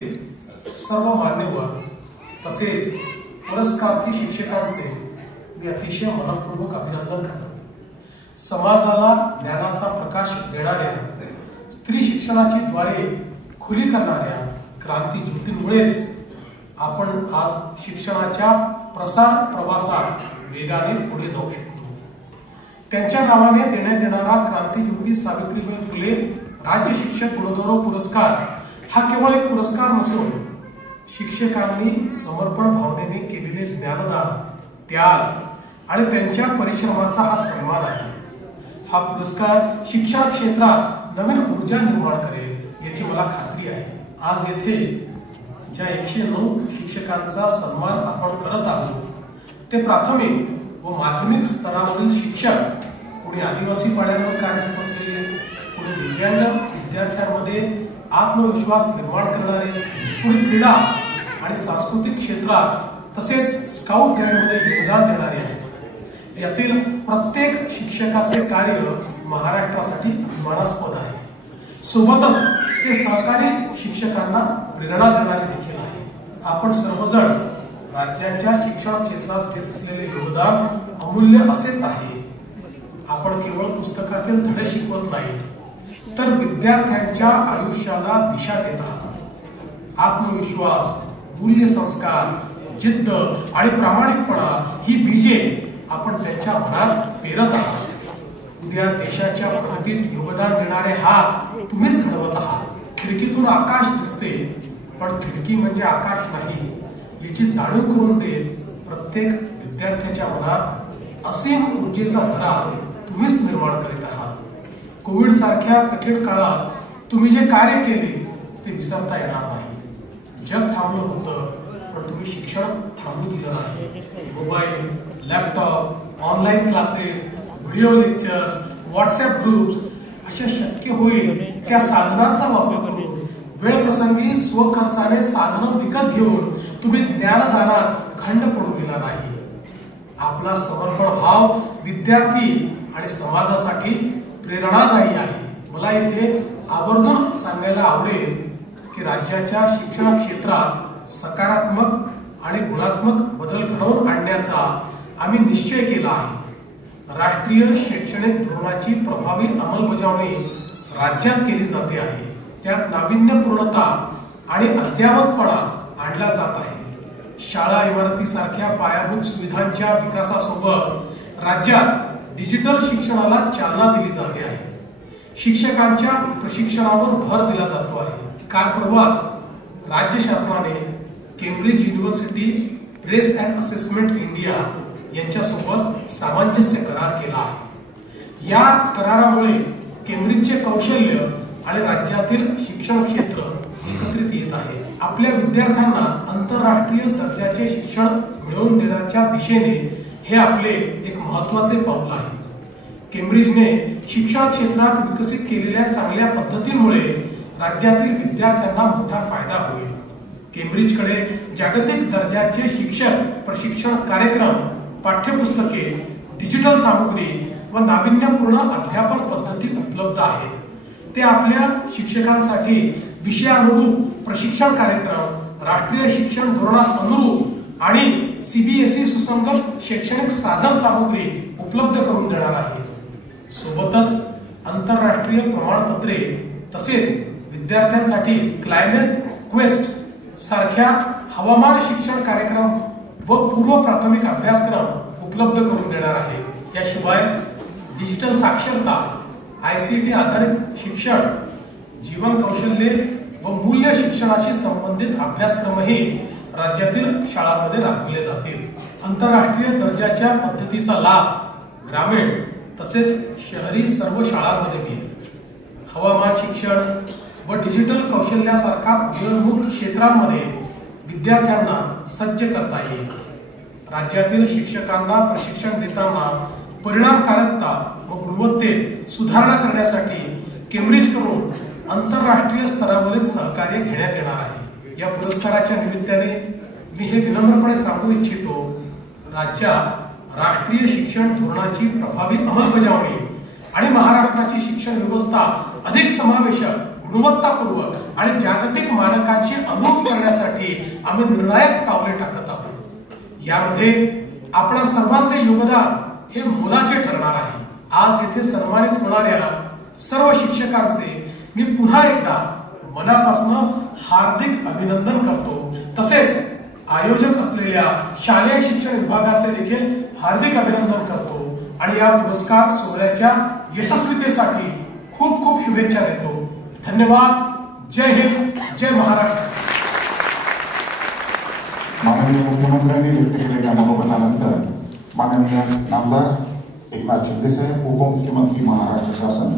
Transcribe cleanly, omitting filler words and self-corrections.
सर्व मान्यवर तसेच पुरस्कार्थी शिक्षकांचे मी अतिशय मनपूर्वक अभिनंदन करतो। समाजाला ज्ञानाचा प्रकाश देणाऱ्या, स्त्री शिक्षणाची द्वारे खुली करणाऱ्या क्रांती ज्योतींमुळेच आपण आज शिक्षणाच्या प्रसार प्रवासात वेगाने पुढे जाऊ शकतो। त्यांच्या नावाने देण्यात येणारा क्रांती ज्योती सावित्रीबाई फुले राज्य शिक्षक गुणगौरव पुरस्कार हा केवळ एक पुरस्कार नसून शिक्षकांनी समर्पण भावनेने केलेले ज्ञानदान, त्याग आणि त्यांच्या परिश्रमाचा हा सन्मान आहे। हा पुरस्कार शिक्षण क्षेत्रात नवीन ऊर्जा निर्माण करेल याची मला खात्री आहे। आज येथे ज्या 109 शिक्षकांचा सन्मान आपण करत आहोत ते प्राथमिक व माध्यमिक स्तरावरील शिक्षक, कोणी आदिवासी पाड्यांवर कार्यरत असलेले, कोणी दिव्यांग विद्यार्थ्यांमध्ये आत्मविश्वास निर्माण करणारे, कोणी क्रीडा आणि सांस्कृतिक क्षेत्रात तसेच स्काउट गाईडमध्ये योगदान देणारे आहेत। यातील प्रत्येक शिक्षकाचे कार्य महाराष्ट्रासाठी अभिमानास्पद आहे। सोबतच ते सहकारी शिक्षकांना प्रेरणा देणारे देखील आहे। आपण सर्वजण राज्याच्या शिक्षण क्षेत्रात देत असलेले योगदान अमूल्य असेच आहे। आपण केवळ पुस्तकातील धडे शिकवत नाही तर विद्यार्थ्यांच्या आयुष्याला दिशा देत आहात। आत्मविश्वास, मूल्य संस्कार, जिद्द आणि प्रामाणिकपणा ही बीजे आपण त्यांच्या मनात पेरत आहात। उद्या देशाच्या प्रगतीत योगदान देणारे हात तुम्हीच घडवत आहात। खिडकीतून आकाश दिसते पण खिडकी म्हणजे आकाश नाही याची जाणीव करून देत प्रत्येक विद्यार्थ्याच्या मनात असीम ऊर्जेचा झरा तुम्हीच निर्माण करीत आहात। कोविड सारख्या कठीण काळात तुम्ही जे कार्य केले ते विसरता येणार नाही। जग थांबलं होतं पण तुम्ही शिक्षण थांबू दिलं नाही। Mobile, laptop, online classes, video lectures, WhatsApp groups अशा शक्य होईल त्या साधनांचा वापर करून वेळप्रसंगी स्वखर्चाने साधनं विकत घेऊन तुम्ही ज्ञानदानात खंड पडू दिला नाही। आपला समर्पण भाव विद्यार्थी आणि समाजासाठी प्रेरणादायी आहे। मला इथे आवर्जून सांगायला आवडेल की राज्याच्या शिक्षण क्षेत्रात सकारात्मक आणि गुणात्मक बदल घडवून आणण्याचा आम्ही निश्चय केला आहे। राष्ट्रीय शैक्षणिक धोरणाची प्रभावी अंमलबजावणी राज्यात केली जाते आहे। त्यात नाविन्यपूर्णता आणि अद्ययावतपणा आणला जात आहे। शाळा इमारतीसारख्या पायाभूत सुविधांच्या विकासासोबत राज्यात डिजिटल शिक्षणाला चालना दिली जाते आहे। शिक्षकांच्या प्रशिक्षणावर भर दिला जातो आहे। काल परवाच राज्य शासनाने Cambridge university press and assessment India यांच्यासोबत सामंजस्य करार केला आहे। या करारामुळे केम्ब्रिजचे कौशल्य आणि राज्यातील शिक्षण क्षेत्र एकत्रित येत आहे। आपल्या विद्यार्थ्यांना आंतरराष्ट्रीय दर्जाचे शिक्षण मिळवून देण्याच्या दिशेने हे आपले एक महत्त्वाचे पाऊल आहे। केम्ब्रिजने शिक्षण क्षेत्रात विकसित केलेल्या चांगल्या पद्धतींमुळे राज्यातील विद्यार्थ्यांना मोठा फायदा होईल। केम्ब्रिजकडे जागतिक दर्जाचे शिक्षक प्रशिक्षण कार्यक्रम, पाठ्यपुस्तके, डिजिटल सामुग्री व नाविन्यपूर्ण अध्यापन पद्धती उपलब्ध आहेत। ते आपल्या शिक्षकांसाठी विषयानुरूप प्रशिक्षण कार्यक्रम, राष्ट्रीय शिक्षण धोरणास अनुरूप आणि CBSE सुसंगत शैक्षणिक साधन सामुग्री उपलब्ध करून देणार आहे। सोबतच आंतरराष्ट्रीय प्रमाणपत्रे तसेच विद्यार्थ्यांसाठी क्लायमेट क्वेस्ट सारख्या हवामान शिक्षण कार्यक्रम व पूर्व प्राथमिक अभ्यासक्रम उपलब्ध करून देणार आहे। याशिवाय डिजिटल साक्षरता, ICT आधारित शिक्षण, जीवन कौशल्ये व मूल्य शिक्षणाशी संबंधित अभ्यासक्रमही राज्यातील शाळांमध्ये राबविले जातील। आंतरराष्ट्रीय दर्जाच्या पद्धतीचा लाभ ग्रामीण तसेच शहरी सर्व शाळांमध्ये मिळेल। हवामान शिक्षण व डिजिटल कौशल्यासारखा उदयोन्मुख क्षेत्रांमध्ये विद्यार्थ्यांना सज्ज करता येईल। राज्यातील शिक्षकांना प्रशिक्षण देताना परिणामकारकता व गुणवत्तेत सुधारणा करण्यासाठी केम्ब्रिजकडून आंतरराष्ट्रीय स्तरावरील सहकार्य घेण्यात येणार आहे। या पुरस्काराच्या निमित्ताने मी हे विनम्रपणे सांगू इच्छितो, राज्यात राष्ट्रीय शिक्षण धोरणाची प्रभावी अंमलबजावणी आणि महाराष्ट्राची शिक्षण व्यवस्था अधिक समावेशक गुणवत्तापूर्वक आणि जागतिक मानकांची अनुरूप करण्यासाठी आम्ही निर्णायक पावले टाकत आहोत। यामध्ये आपणा सर्वांचे योगदान हे मोलाचे ठरणार आहे। आज येथे सन्मानित होणाऱ्या सर्व शिक्षकांचे मी पुन्हा एकदा मनापासून हार्दिक अभिनंदन करतो। तसेच आयोजक असलेल्या शालेय शिक्षण विभागाचे देखील हार्दिक अभिनंदन करतो आणि या पुरस्कार सोहळ्याच्या यशस्वीतेसाठी खूप खूप शुभेच्छा देतो। धन्यवाद। जय हिंद, जय महाराष्ट्र। माननीय मुख्यमंत्र्यांनी व्यक्त केलेल्या मनोगतानंतर माननीय नामदार एकनाथ शिंदे साहेब, उपमुख्यमंत्री महाराष्ट्र शासन